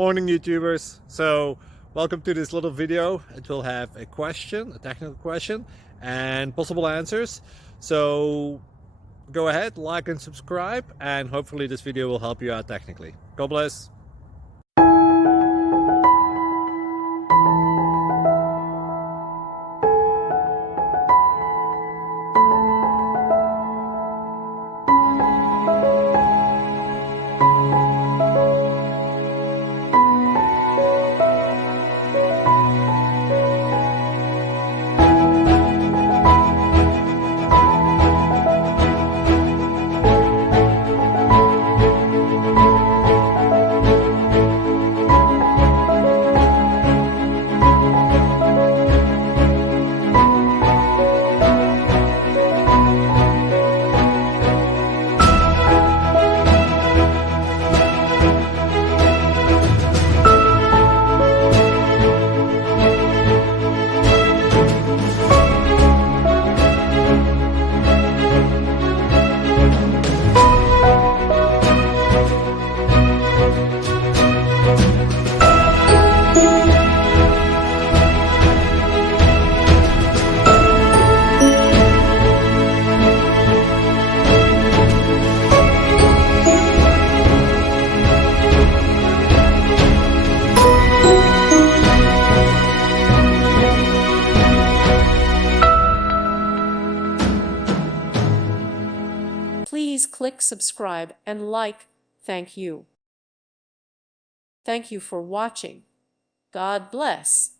Morning YouTubers. So welcome to this little video. It will have a question, a technical question, and possible answers. So go ahead, like and subscribe, and hopefully this video will help you out technically. God bless. Please click subscribe and like. Thank you. Thank you for watching. God bless.